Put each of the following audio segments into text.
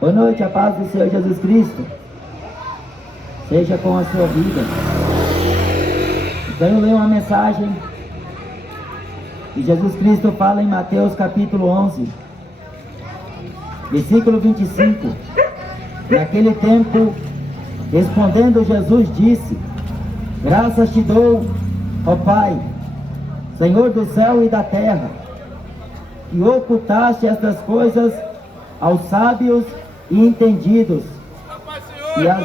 Boa noite, a paz do Senhor Jesus Cristo seja com a sua vida. Então eu leio uma mensagem que Jesus Cristo fala em Mateus capítulo 11, versículo 25. Naquele tempo, respondendo Jesus, disse: graças te dou, ó Pai, Senhor do céu e da terra, que ocultaste estas coisas aos sábios e entendidos. E as...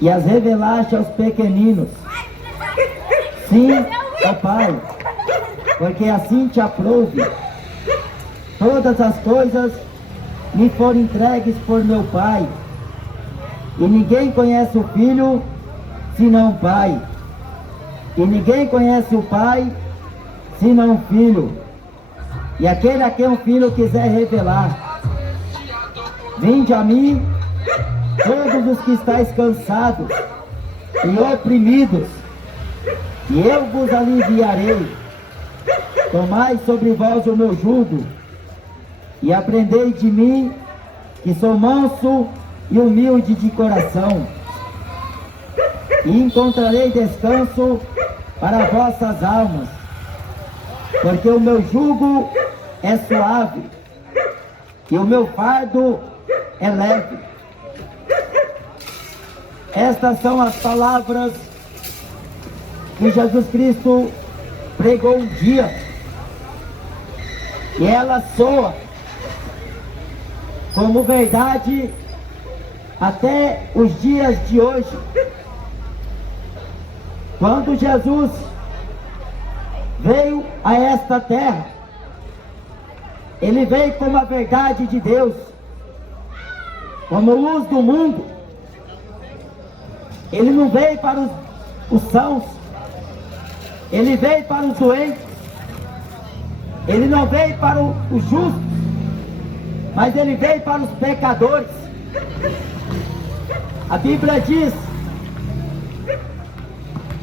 e as revelaste aos pequeninos. Sim, ó Pai, porque assim te aprouve. Todas as coisas me foram entregues por meu Pai, e ninguém conhece o Filho senão o Pai, e ninguém conhece o Pai senão o Filho, e aquele a quem o Filho quiser revelar. Vinde a mim, todos os que estáis cansados e oprimidos, e eu vos aliviarei. Tomai sobre vós o meu jugo, e aprendei de mim, que sou manso e humilde de coração, e encontrarei descanso para vossas almas, porque o meu jugo é suave e o meu fardo é leve. Estas são as palavras que Jesus Cristo pregou um dia, e ela soa como verdade até os dias de hoje. Quando Jesus veio a esta terra, ele veio como a verdade de Deus, como luz do mundo. Ele não veio para os sãos, ele veio para os doentes, ele não veio para os justos, mas ele veio para os pecadores. A Bíblia diz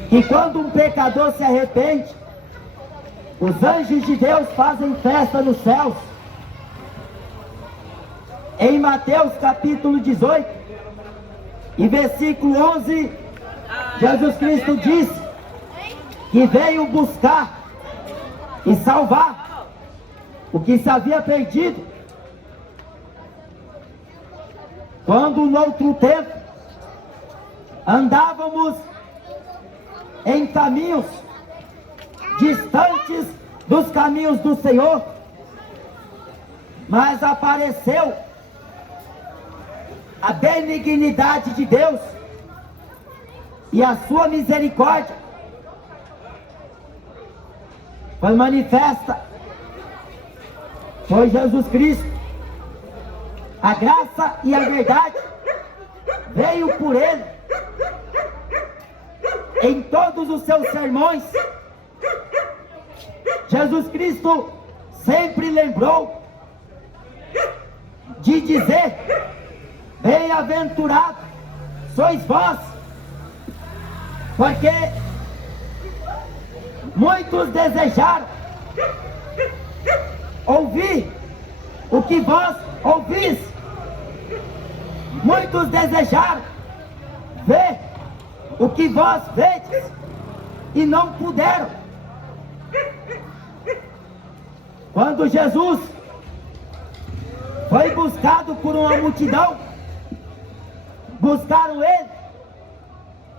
que quando um pecador se arrepende, os anjos de Deus fazem festa nos céus. Em Mateus capítulo 18 e versículo 11, Jesus Cristo disse que veio buscar e salvar o que se havia perdido. Quando no outro tempo andávamos em caminhos distantes dos caminhos do Senhor, mas apareceu a benignidade de Deus e a sua misericórdia foi manifesta. Foi Jesus Cristo. A graça e a verdade veio por ele. Em todos os seus sermões, Jesus Cristo sempre lembrou de dizer: bem-aventurado sois vós, porque muitos desejaram ouvir o que vós ouvis, muitos desejaram ver o que vós vedes e não puderam. Quando Jesus foi buscado por uma multidão, buscaram ele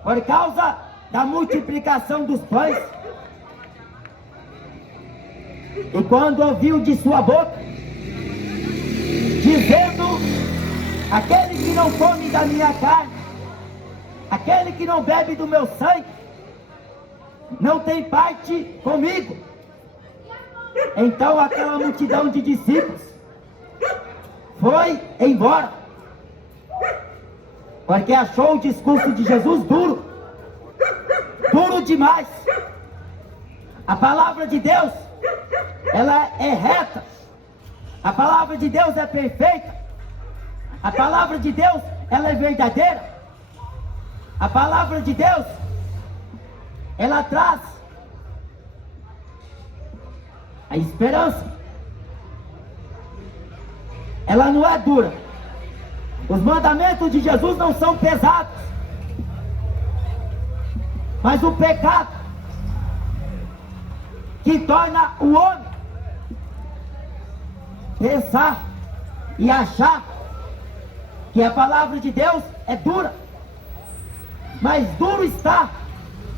por causa da multiplicação dos pães. E quando ouviu de sua boca, dizendo: aquele que não come da minha carne, aquele que não bebe do meu sangue, não tem parte comigo. Então aquela multidão de discípulos foi embora, porque achou o discurso de Jesus duro demais. A palavra de Deus, ela é reta, a palavra de Deus é perfeita, a palavra de Deus, ela é verdadeira, a palavra de Deus, ela traz a esperança. Ela não é dura. Os mandamentos de Jesus não são pesados. Mas o pecado que torna o homem pensar e achar que a palavra de Deus é dura. Mas duro está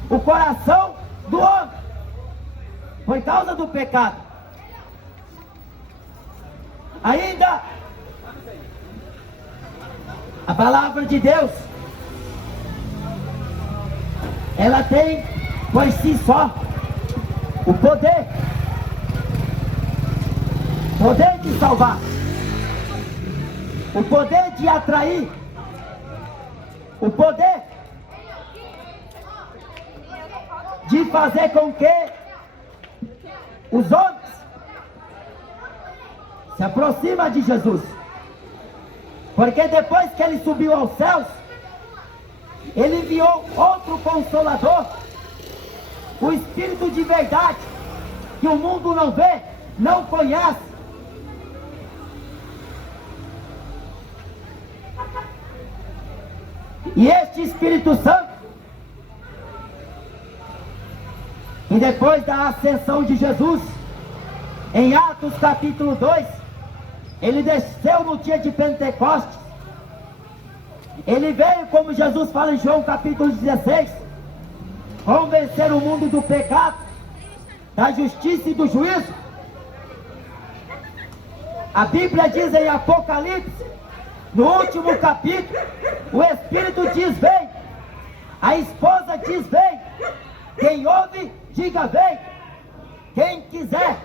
o coração do homem por causa do pecado. Ainda a palavra de Deus, ela tem por si só o poder de salvar, o poder de atrair, o poder de fazer com que os homens se aproximem de Jesus. Porque depois que ele subiu aos céus, ele enviou outro Consolador, o Espírito de verdade, que o mundo não vê, não conhece. E este Espírito Santo, e depois da ascensão de Jesus, em Atos capítulo 2, ele desceu no dia de Pentecostes. Ele veio, como Jesus fala em João capítulo 16, convencer o mundo do pecado, da justiça e do juízo. A Bíblia diz em Apocalipse, no último capítulo, o Espírito diz: vem. A esposa diz: vem. Quem ouve, diga: vem. Quem quiser,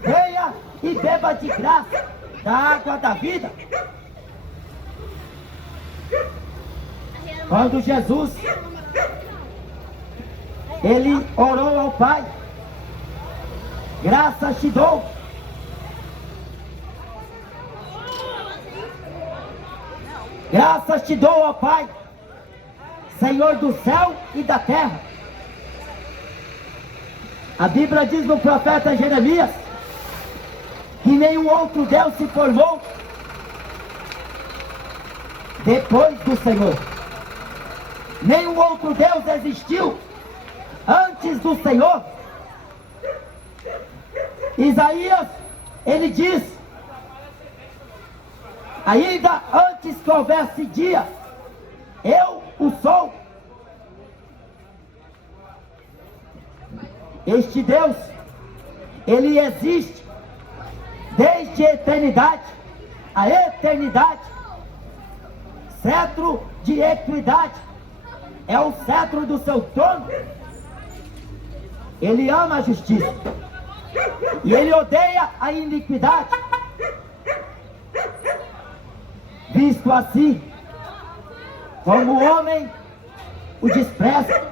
venha e beba de graça da água da vida. Quando Jesus, ele orou ao Pai: graças te dou. Graças te dou, ó Pai, Senhor do céu e da terra. A Bíblia diz no profeta Jeremias que nenhum outro Deus se formou depois do Senhor. Nenhum outro Deus existiu antes do Senhor. Isaías, ele diz: ainda antes que houvesse dia, eu o sou. Este Deus, ele existe desde a eternidade. A eternidade, cetro de equidade, é o cetro do seu trono. Ele ama a justiça e ele odeia a iniquidade. Visto assim, como o homem o despreza,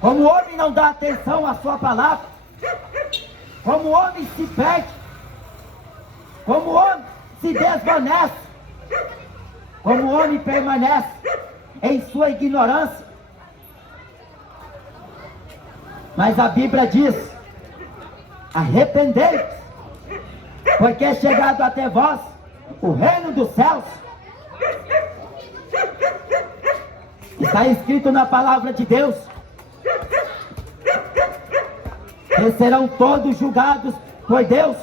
como o homem não dá atenção à sua palavra, como o homem se perde, como o homem se desvanece, como o homem permanece em sua ignorância. Mas a Bíblia diz: arrependei-vos, porque é chegado até vós o reino dos céus. Está escrito na palavra de Deus que serão todos julgados por Deus.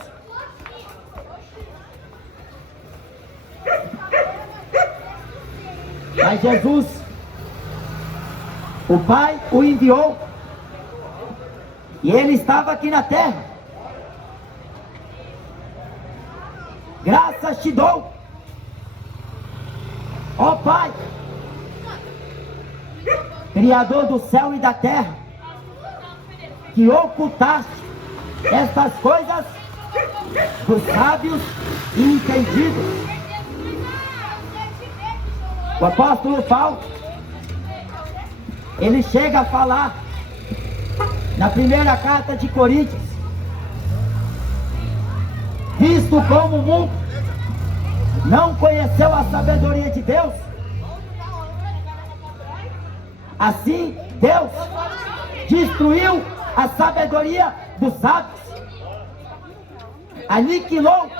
Mas Jesus, o Pai o enviou, e ele estava aqui na terra. Graças te dou, ó Pai, Criador do céu e da terra, que ocultaste estas coisas dos sábios e entendidos. O apóstolo Paulo, ele chega a falar na primeira carta de Coríntios: visto como o mundo não conheceu a sabedoria de Deus, assim Deus destruiu a sabedoria dos sábios, aniquilou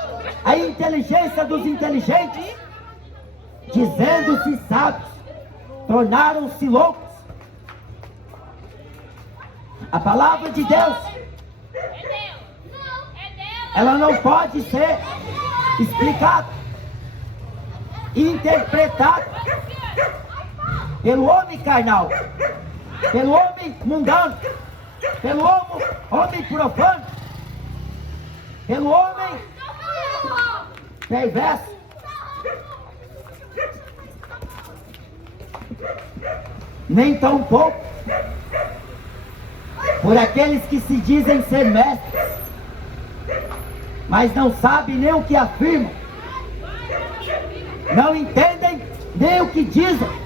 a inteligência dos inteligentes, dizendo-se sábios, tornaram-se loucos. A palavra de Deus, ela não pode ser explicada, interpretada pelo homem carnal, pelo homem mundano, pelo homem profano, pelo homem perverso. Nem tão pouco por aqueles que se dizem ser mestres, mas não sabem nem o que afirmam, não entendem nem o que dizem.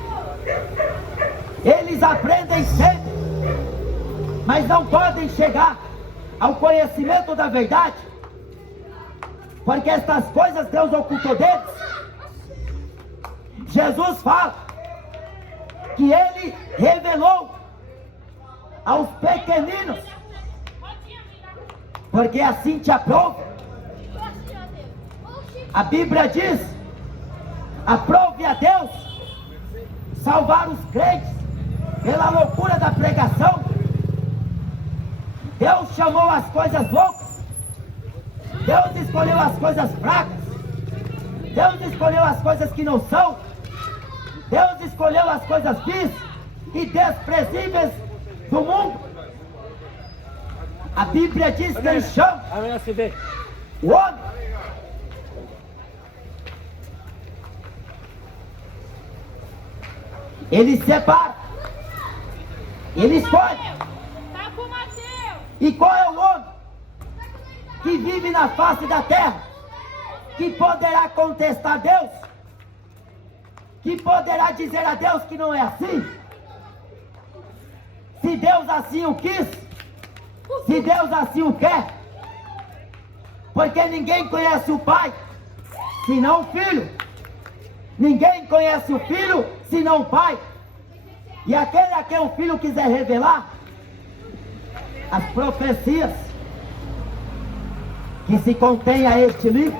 Eles aprendem sempre, mas não podem chegar ao conhecimento da verdade, porque estas coisas Deus ocultou deles. Jesus fala que Ele revelou aos pequeninos, porque assim te aprove. A Bíblia diz: aprove a Deus salvar os crentes pela loucura da pregação. Deus chamou as coisas loucas, Deus escolheu as coisas fracas, Deus escolheu as coisas que não são, Deus escolheu as coisas vis e desprezíveis do mundo. A Bíblia diz que Ele chama o homem Ele separa, Ele escolhe. E qual é o homem que vive na face da terra, que poderá contestar Deus, que poderá dizer a Deus que não é assim? Se Deus assim o quis, se Deus assim o quer, porque ninguém conhece o Pai senão o Filho, ninguém conhece o Filho senão o Pai, e aquele a quem o Filho quiser revelar as profecias que se contém a este livro,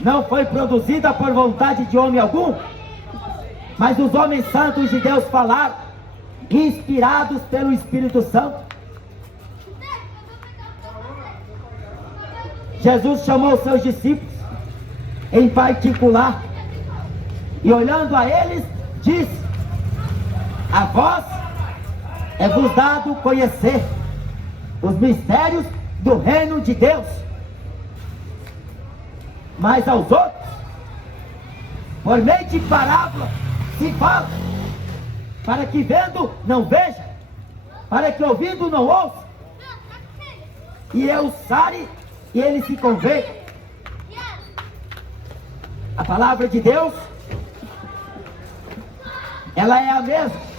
não foi produzida por vontade de homem algum, mas os homens santos de Deus falaram, inspirados pelo Espírito Santo. Jesus chamou seus discípulos em particular e, olhando a eles, disse: a vós é-vos dado conhecer os mistérios do reino de Deus, mas aos outros, por meio de parábola, se fala, para que vendo não veja, para que ouvindo não ouça, e eu sare e ele se converta. A palavra de Deus, ela é a mesma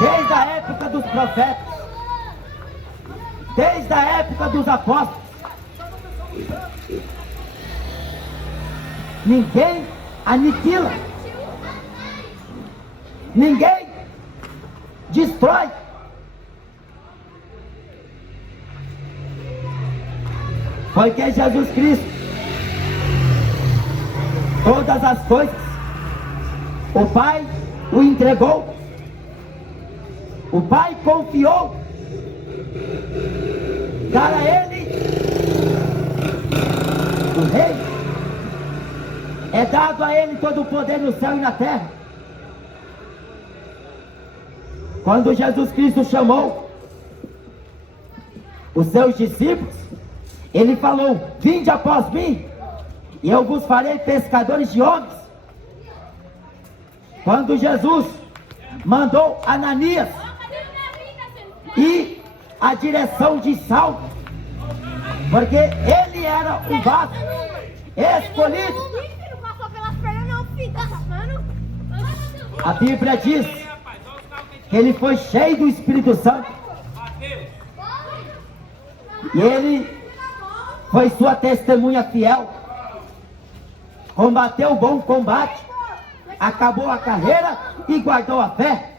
desde a época dos profetas, desde a época dos apóstolos. Ninguém aniquila, ninguém destrói, porque Jesus Cristo, todas as coisas, o Pai o entregou, o Pai confiou, para Ele, o Rei, é dado a Ele todo o poder no céu e na terra. Quando Jesus Cristo chamou os seus discípulos, Ele falou: vinde após mim, e eu vos farei pescadores de homens. Quando Jesus mandou Ananias e a direção de Saulo, porque ele era um vaso escolhido. A Bíblia diz que ele foi cheio do Espírito Santo, e ele foi sua testemunha fiel, combateu o bom combate, acabou a carreira e guardou a fé.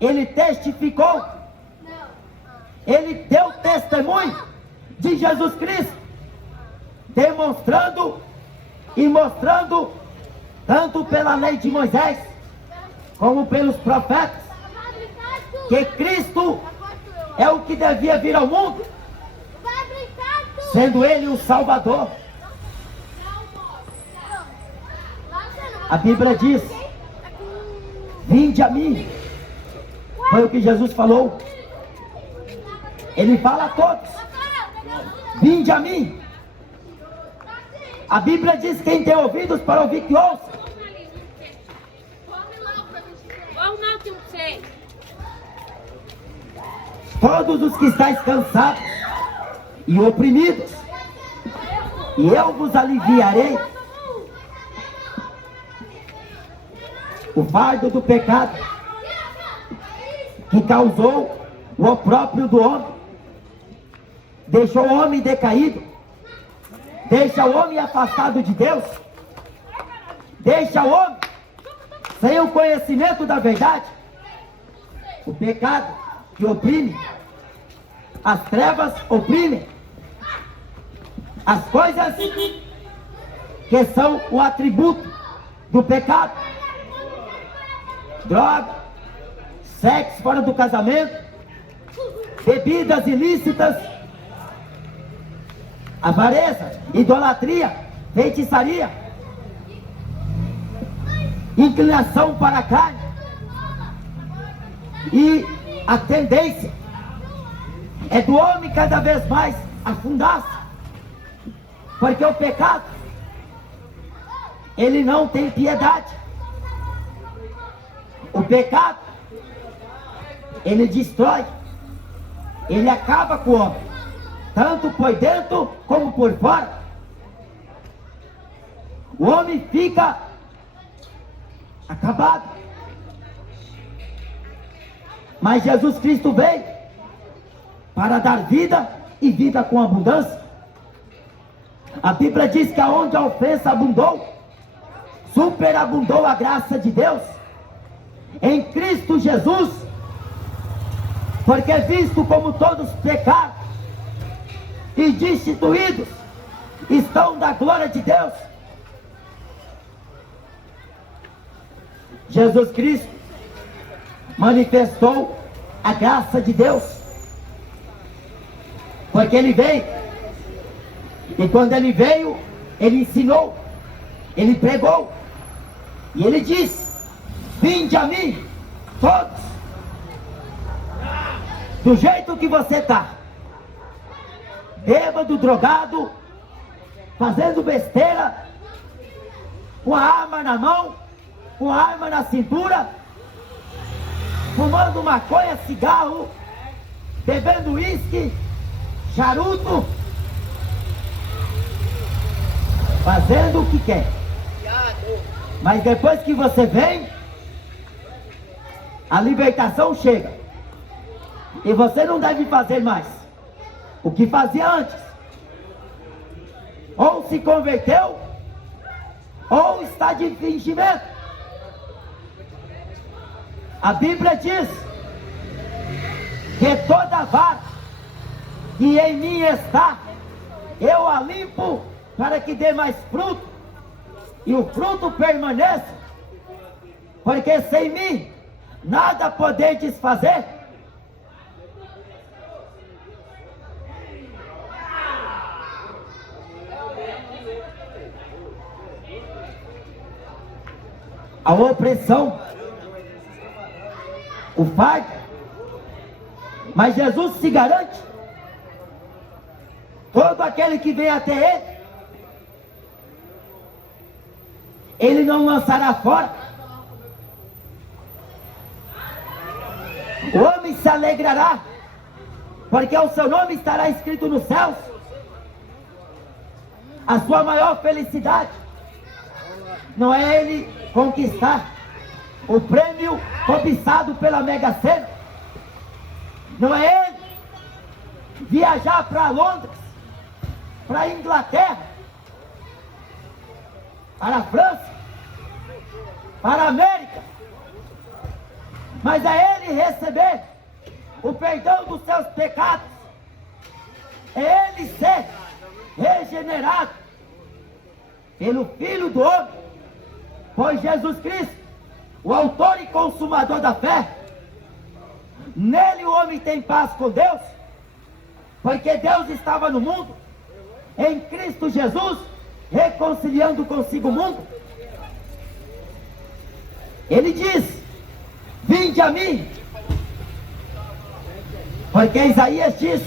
Ele testificou. Ele deu testemunho de Jesus Cristo, demonstrando e mostrando, tanto pela lei de Moisés, como pelos profetas, que Cristo é o que devia vir ao mundo, sendo Ele o Salvador. A Bíblia diz: vinde a mim. Foi o que Jesus falou. Ele fala a todos: vinde a mim. A Bíblia diz: quem tem ouvidos para ouvir, que ouça. Todos os que estáis cansados e oprimidos, e eu vos aliviarei. O fardo do pecado que causou o opróbrio do homem, deixou o homem decaído, deixa o homem afastado de Deus, deixa o homem sem o conhecimento da verdade. O pecado que oprime, as trevas oprimem, as coisas que são o atributo do pecado: droga, sexo fora do casamento, bebidas ilícitas, avareza, idolatria, feitiçaria, inclinação para a carne. E a tendência é do homem cada vez mais afundar-se, porque o pecado, ele não tem piedade. O pecado, ele destrói, ele acaba com o homem, tanto por dentro como por fora. O homem fica acabado. Mas Jesus Cristo veio para dar vida e vida com abundância. A Bíblia diz que aonde a ofensa abundou, superabundou a graça de Deus em Cristo Jesus, porque visto como todos pecaram e destituídos estão da glória de Deus, Jesus Cristo manifestou a graça de Deus, porque Ele veio, e quando Ele veio, Ele ensinou, Ele pregou, e Ele disse: vinde a mim, todos, do jeito que você está, bêbado, drogado, fazendo besteira, com a arma na mão, com a arma na cintura, fumando maconha, cigarro, bebendo uísque, charuto, fazendo o que quer. Mas depois que você vem, a libertação chega, e você não deve fazer mais o que fazia antes. Ou se converteu, ou está de fingimento. A Bíblia diz que toda vara que em mim está, eu a limpo para que dê mais fruto, e o fruto permaneça, porque sem mim nada podeis fazer. A opressão, o fardo, mas Jesus se garante: todo aquele que vem até Ele não lançará fora. O homem se alegrará, porque o seu nome estará escrito nos céus. A sua maior felicidade não é ele conquistar o prêmio cobiçado pela Mega Sena, não é ele viajar para Londres, para a Inglaterra, para a França, para a América, mas é ele receber o perdão dos seus pecados, é ele ser regenerado pelo Filho do Homem, pois Jesus Cristo, o autor e consumador da fé, nele o homem tem paz com Deus, porque Deus estava no mundo, em Cristo Jesus, reconciliando consigo o mundo. Ele diz: vinde a mim, porque Isaías diz,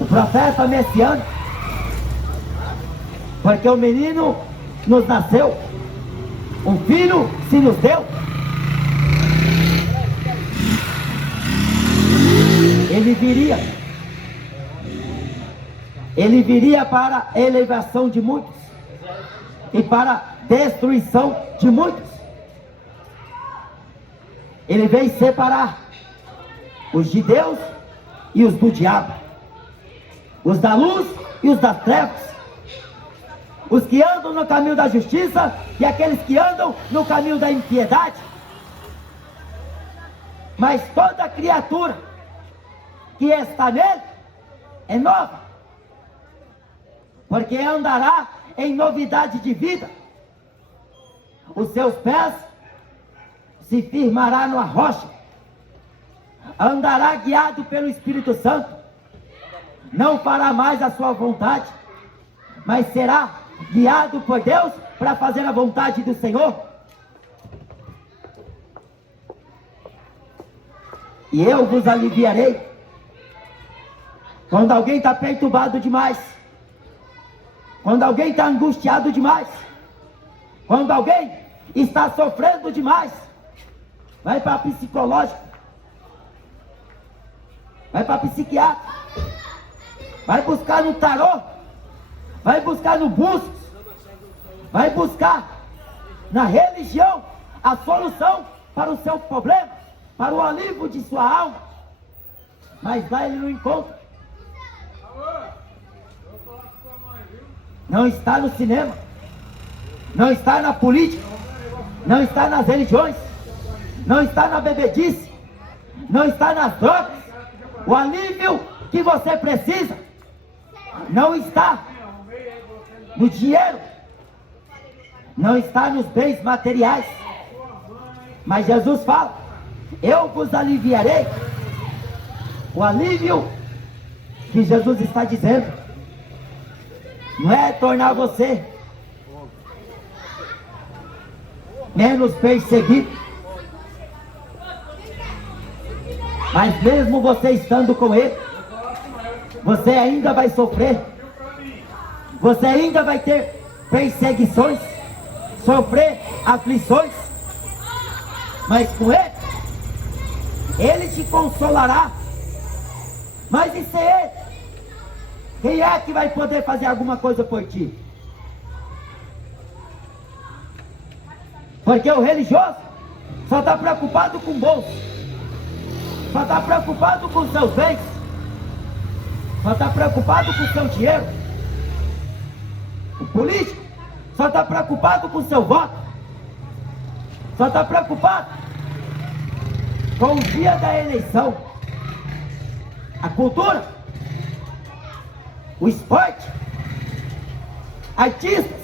o profeta messiânico, porque o menino nos nasceu, um filho se nos deu, ele viria para a elevação de muitos e para a destruição de muitos. Ele veio separar os de Deus e os do diabo, os da luz e os das trevas, os que andam no caminho da justiça e aqueles que andam no caminho da impiedade. Mas toda criatura que está nele é nova, porque andará em novidade de vida. Os seus pés se firmará numa rocha, andará guiado pelo Espírito Santo, não fará mais a sua vontade, mas será guiado por Deus para fazer a vontade do Senhor. E eu vos aliviarei. Quando alguém está perturbado demais, quando alguém está angustiado demais, quando alguém está sofrendo demais, vai para a psicológica, vai para a psiquiatra, vai buscar no tarô, vai buscar no buscos, vai buscar na religião a solução para o seu problema, para o alívio de sua alma, mas lá ele não encontra. Não está no cinema, não está na política, não está nas religiões, não está na bebedice, não está nas drogas. O alívio que você precisa não está no dinheiro, não está nos bens materiais, mas Jesus fala: eu vos aliviarei. O alívio que Jesus está dizendo não é tornar você menos perseguido, mas mesmo você estando com ele, você ainda vai sofrer, você ainda vai ter perseguições, sofrer aflições, mas com ele, ele te consolará. Mas e se ele? Quem é que vai poder fazer alguma coisa por ti? Porque o religioso só está preocupado com o bolso, só está preocupado com os seus bens, só está preocupado com o seu dinheiro. O político só está preocupado com o seu voto, só está preocupado com o dia da eleição. A cultura, o esporte, artistas,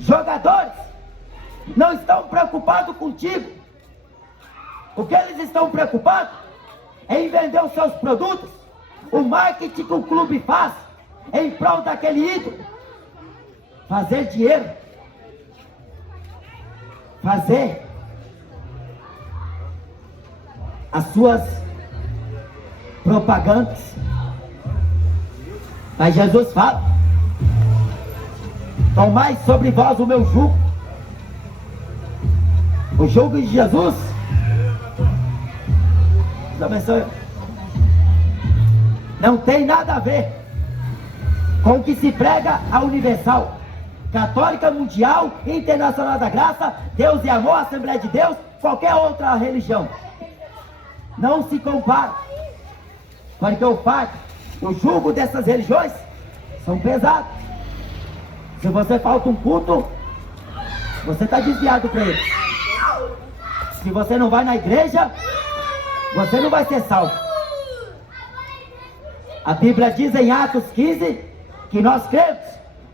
jogadores, não estão preocupados contigo. O que eles estão preocupados é em vender os seus produtos, o marketing que o clube faz em prol daquele ídolo, fazer dinheiro, fazer as suas propagandas. Mas Jesus fala: tomai sobre vós o meu jugo. O jugo de Jesus, não tem nada a ver com o que se prega a Universal, Católica, Mundial, Internacional da Graça, Deus e Amor, Assembleia de Deus, qualquer outra religião. Não se compara, porque o fardo, o jugo dessas religiões são pesados. Se você falta um culto, você está desviado para ele. Se você não vai na igreja, você não vai ser salvo. A Bíblia diz em Atos 15 que nós cremos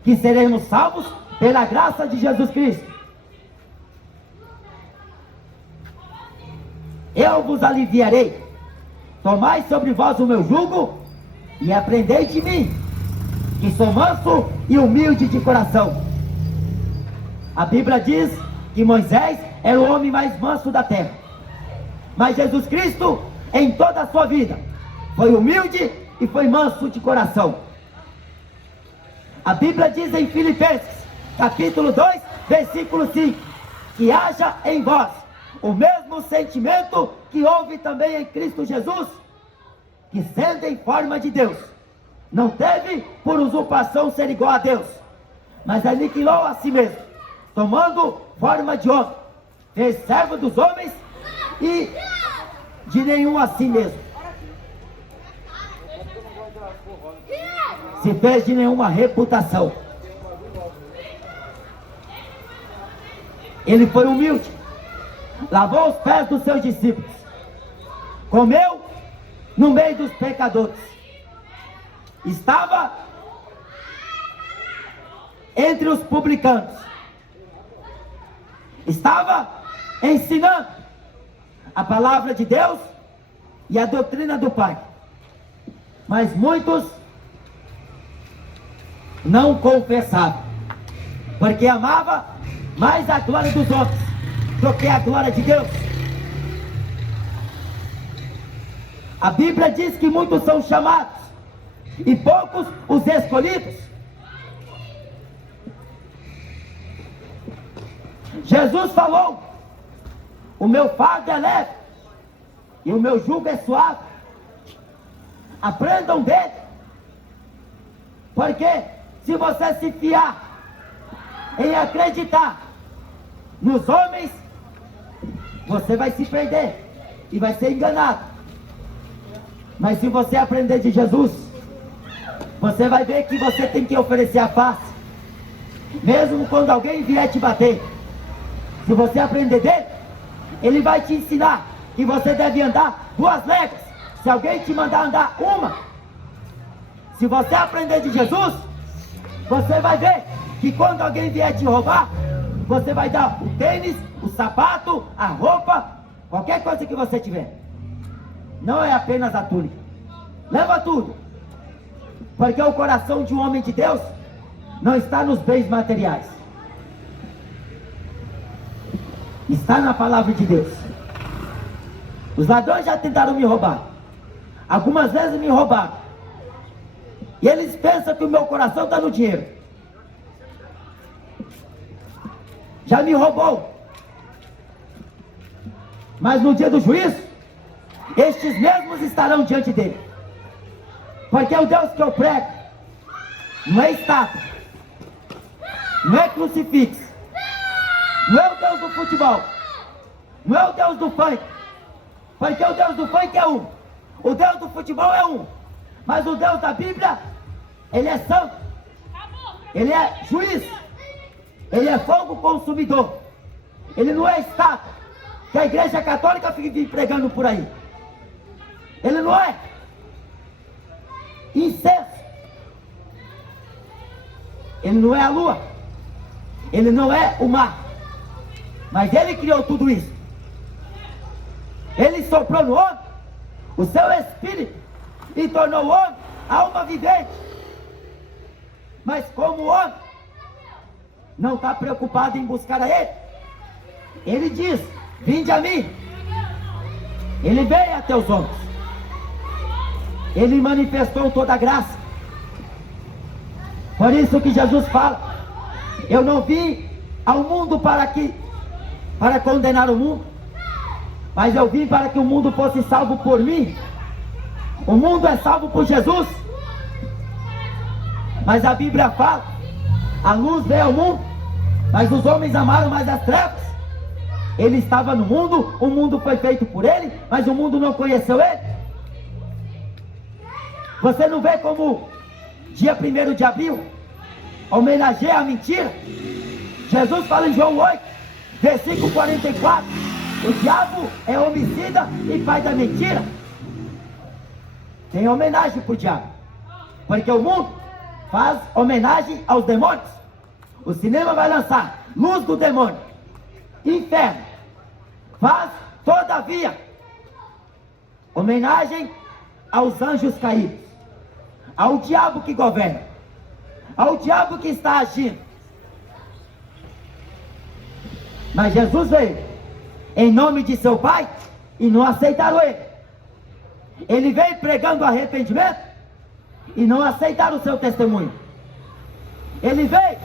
que seremos salvos pela graça de Jesus Cristo. Eu vos aliviarei. Tomai sobre vós o meu jugo e aprendei de mim, que sou manso e humilde de coração. A Bíblia diz que Moisés era o homem mais manso da terra. Mas Jesus Cristo, em toda a sua vida, foi humilde e foi manso de coração. A Bíblia diz em Filipenses, capítulo 2, versículo 5, que haja em vós o mesmo sentimento que houve também em Cristo Jesus, que sendo em forma de Deus, não teve por usurpação ser igual a Deus, mas aniquilou a si mesmo, tomando forma de homem, fez servo dos homens e de nenhum a si mesmo. Se fez de nenhuma reputação. Ele foi humilde, lavou os pés dos seus discípulos, comeu no meio dos pecadores, estava entre os publicanos, estava ensinando a palavra de Deus e a doutrina do Pai. Mas muitos não confessavam, porque amava mais a glória dos outros do que a glória de Deus. A Bíblia diz que muitos são chamados e poucos os escolhidos. Jesus falou: o meu fardo é leve e o meu jugo é suave. Aprendam dele, porque se você se fiar em acreditar nos homens, você vai se perder e vai ser enganado. Mas se você aprender de Jesus, você vai ver que você tem que oferecer a face, mesmo quando alguém vier te bater. Se você aprender dele, ele vai te ensinar que você deve andar 2 léguas, se alguém te mandar andar 1. Se você aprender de Jesus, você vai ver que quando alguém vier te roubar, você vai dar o tênis, o sapato, a roupa, qualquer coisa que você tiver. Não é apenas a túnica. Leva tudo. Porque o coração de um homem de Deus não está nos bens materiais. Está na palavra de Deus. Os ladrões já tentaram me roubar. Algumas vezes me roubaram. E eles pensam que o meu coração está no dinheiro. Já me roubou. Mas no dia do juízo, estes mesmos estarão diante dele. Porque o Deus que eu prego não é estátua, não é crucifixo, não é o Deus do futebol, não é o Deus do funk. Porque o Deus do funk é um, o Deus do futebol é um, mas o Deus da Bíblia, ele é santo, ele é juiz, ele é fogo consumidor. Ele não é estátua que a igreja católica fica pregando por aí. Ele não é incenso, ele não é a lua, ele não é o mar, mas ele criou tudo isso. Ele soprou no homem o seu espírito e tornou o homem alma vivente. Mas como o homem não está preocupado em buscar a ele, ele diz: vinde a mim. Ele veio até os homens, ele manifestou toda a graça. Por isso que Jesus fala: eu não vim ao mundo para condenar o mundo, mas eu vim para que o mundo fosse salvo por mim. O mundo é salvo por Jesus. Mas a Bíblia fala: a luz veio ao mundo, mas os homens amaram mais as trevas. Ele estava no mundo, o mundo foi feito por ele, mas o mundo não conheceu ele. Você não vê como dia 1º de abril homenageia a mentira? Jesus fala em João 8, versículo 44, O diabo é homicida e pai da mentira. Tem homenagem para o diabo, porque o mundo faz homenagem aos demônios. O cinema vai lançar Luz do Demônio, Inferno. Faz, todavia, homenagem aos anjos caídos, ao diabo que governa, ao diabo que está agindo. Mas Jesus veio em nome de seu Pai e não aceitaram ele. Ele veio pregando arrependimento e não aceitaram o seu testemunho. Ele veio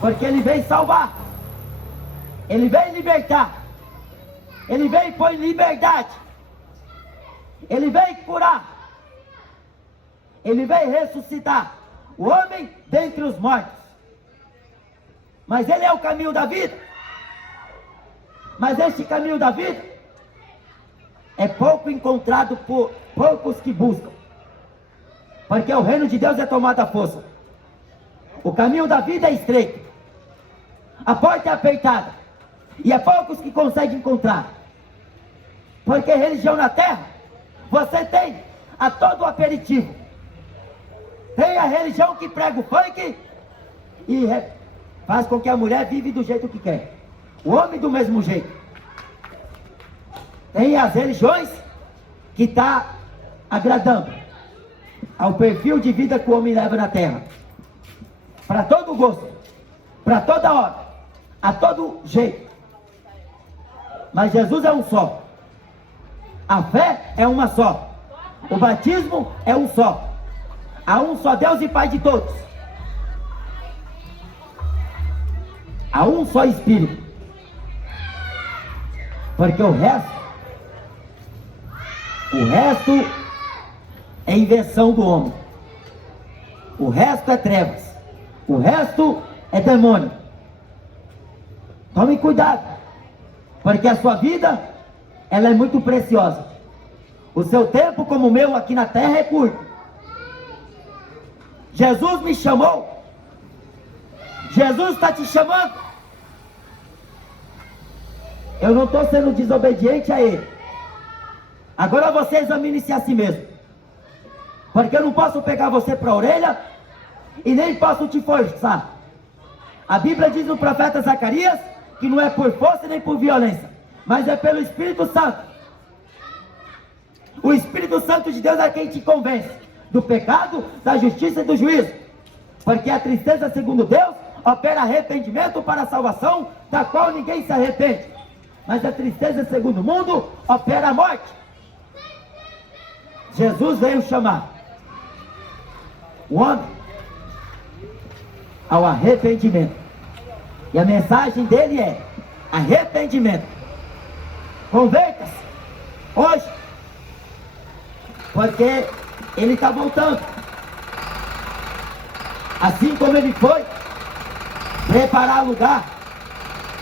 porque ele veio salvar, ele veio libertar, ele veio pôr em liberdade, ele veio curar, ele veio ressuscitar o homem dentre os mortos. Mas ele é o caminho da vida. Mas este caminho da vida é pouco encontrado por poucos que buscam, porque o reino de Deus é tomado à força. O caminho da vida é estreito, a porta é apertada, e é poucos que conseguem encontrar. Porque religião na terra, você tem a todo aperitivo. Tem a religião que prega o funk e faz com que a mulher vive do jeito que quer, o homem do mesmo jeito. Tem as religiões que está agradando ao perfil de vida que o homem leva na terra, para todo gosto, para toda hora, a todo jeito. Mas Jesus é um só, a fé é uma só, o batismo é um só. Há um só Deus e Pai de todos, há um só Espírito. Porque o resto é invenção do homem, o resto é trevas, o resto é demônio. Tome cuidado, porque a sua vida, ela é muito preciosa. O seu tempo, como o meu aqui na terra, é curto. Jesus me chamou, Jesus está te chamando. Eu não estou sendo desobediente a Ele. Agora você examine-se a si mesmo, porque eu não posso pegar você para a orelha e nem posso te forçar. A Bíblia diz no profeta Zacarias que não é por força nem por violência, mas é pelo Espírito Santo. O Espírito Santo de Deus é quem te convence do pecado, da justiça e do juízo. Porque a tristeza, segundo Deus, opera arrependimento para a salvação, da qual ninguém se arrepende. Mas a tristeza, segundo o mundo, opera a morte. Jesus veio chamar o homem ao arrependimento. E a mensagem dele é arrependimento. Converta-se hoje, porque ele está voltando. Assim como ele foi preparar lugar,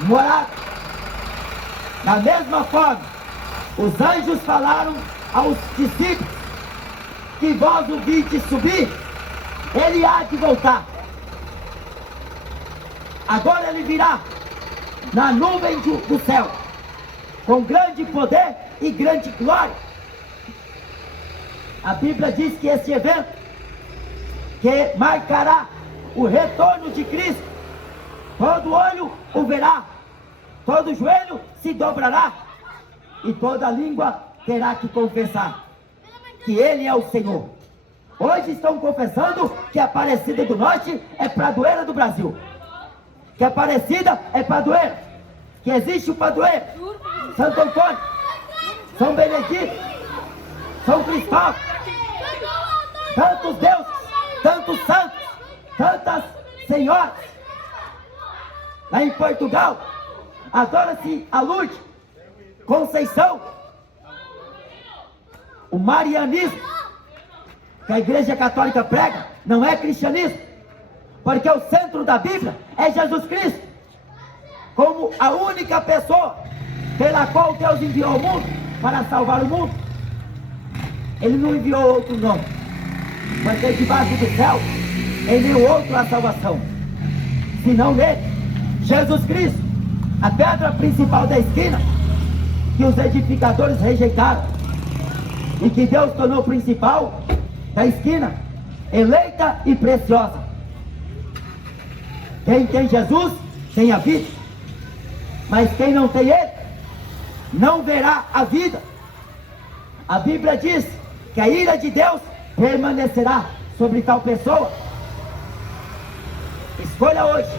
morar. Da mesma forma, os anjos falaram aos discípulos que vós o vistes subir, ele há de voltar. Agora ele virá na nuvem do céu, com grande poder e grande glória. A Bíblia diz que esse evento, que marcará o retorno de Cristo, todo olho o verá, todo joelho se dobrará, e toda língua terá que confessar que Ele é o Senhor. Hoje estão confessando que a Aparecida do Norte é padroeira do Brasil, que a Aparecida é padroeira, que existe o padroeiro Santo Antônio, São Benedito, São Cristóvão, tantos deuses, tantos santos, tantas senhoras. Lá em Portugal adora-se a Lourdes, Conceição. O marianismo que a Igreja Católica prega não é cristianismo, porque o centro da Bíblia é Jesus Cristo, como a única pessoa pela qual Deus enviou ao mundo para salvar o mundo. Ele não enviou outro nome, porque debaixo do céu em nenhum outro há salvação, senão nele, Jesus Cristo. A pedra principal da esquina, que os edificadores rejeitaram, e que Deus tornou principal da esquina, eleita e preciosa. Quem tem Jesus tem a vida, mas quem não tem Ele não verá a vida. A Bíblia diz que a ira de Deus permanecerá sobre tal pessoa. Escolha hoje,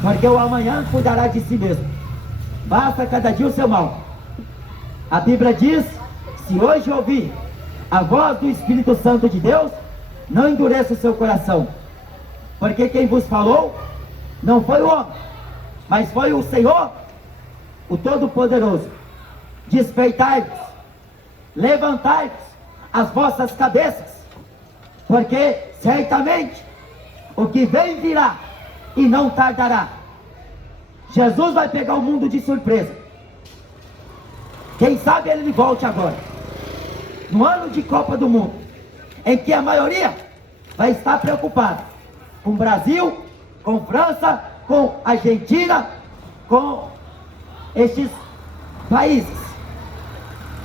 porque o amanhã cuidará de si mesmo. Basta cada dia o seu mal. A Bíblia diz: se hoje ouvir a voz do Espírito Santo de Deus, não endureça o seu coração, porque quem vos falou não foi o homem, mas foi o Senhor, o Todo-Poderoso. Despeitai-vos, levantai-vos as vossas cabeças, porque certamente o que vem virá e não tardará. Jesus vai pegar o mundo de surpresa. Quem sabe ele volte agora, no ano de Copa do Mundo, em que a maioria vai estar preocupada com o Brasil, com França, com Argentina, com estes países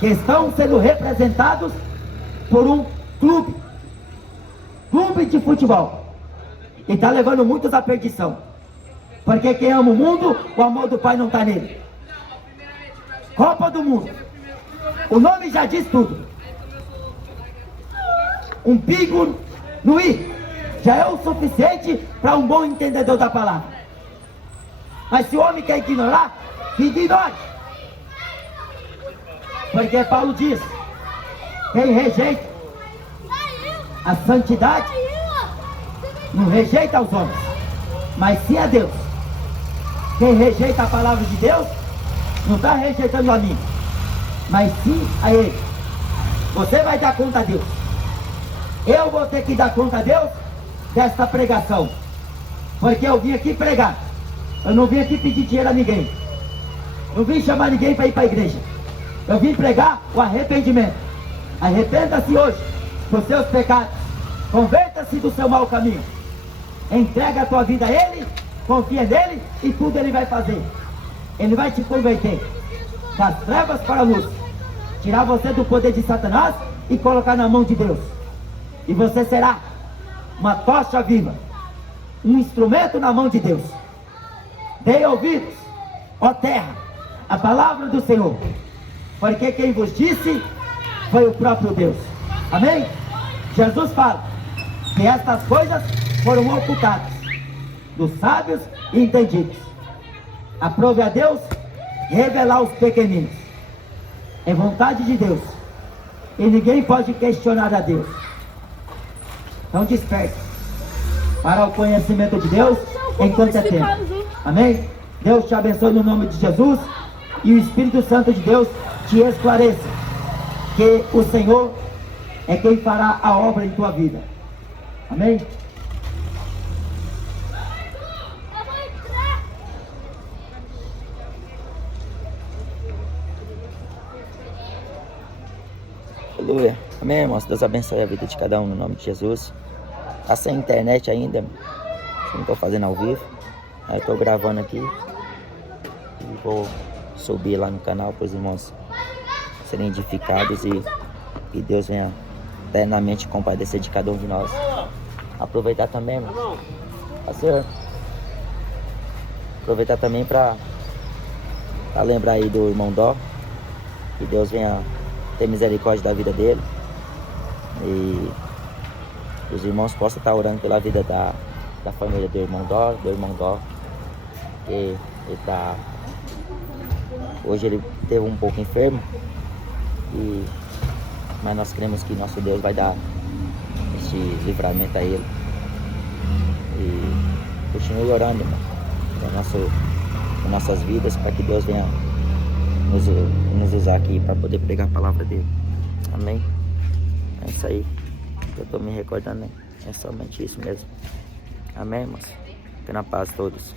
que estão sendo representados por um clube de futebol, e está levando muitos à perdição, porque quem ama o mundo, o amor do Pai não está nele. Copa do Mundo, o nome já diz tudo. Um pingo no i já é o suficiente para um bom entendedor da palavra. Mas se o homem quer ignorar, que ignore. Porque Paulo diz: quem rejeita a santidade não rejeita os homens, mas sim a Deus. Quem rejeita a palavra de Deus não está rejeitando a mim, mas sim a Ele. Você vai dar conta a Deus. Eu vou ter que dar conta a Deus desta pregação, porque eu vim aqui pregar. Eu não vim aqui pedir dinheiro a ninguém, não vim chamar ninguém para ir para a igreja. Eu vim pregar o arrependimento. Arrependa-se hoje dos seus pecados, converta-se do seu mau caminho, entrega a tua vida a Ele, confia nele e tudo Ele vai fazer. Ele vai te converter das trevas para a luz, tirar você do poder de Satanás e colocar na mão de Deus. E você será uma tocha viva, um instrumento na mão de Deus. Dei ouvidos, ó terra, a palavra do Senhor, porque quem vos disse foi o próprio Deus. Amém? Jesus fala que estas coisas foram ocultadas dos sábios e entendidos. Aprove a Deus revelar os pequeninos. É vontade de Deus, e ninguém pode questionar a Deus. Então desperte para o conhecimento de Deus enquanto é tempo. Amém? Deus te abençoe no nome de Jesus, e o Espírito Santo de Deus te esclareça que o Senhor é quem fará a obra em tua vida. Amém? Aleluia. Amém, irmãos? Deus abençoe a vida de cada um no nome de Jesus. Tá sem internet ainda, não estou fazendo ao vivo. Eu estou gravando aqui e vou subir lá no canal para os irmãos serem edificados e que Deus venha eternamente compadecer de cada um de nós. Aproveitar também, irmão, pastor, aproveitar também para lembrar aí do irmão Dó, que Deus venha ter misericórdia da vida dele, e os irmãos possam estar orando pela vida da família do irmão Dó, que ele tá, hoje ele esteve um pouco enfermo, mas nós cremos que nosso Deus vai dar este livramento a ele. E continue orando, irmão, por nossas vidas, para que Deus venha nos usar aqui para poder pregar a palavra dele. Amém? É isso aí que eu estou me recordando, né? É somente isso mesmo. Amém, irmãos? Fique na paz todos.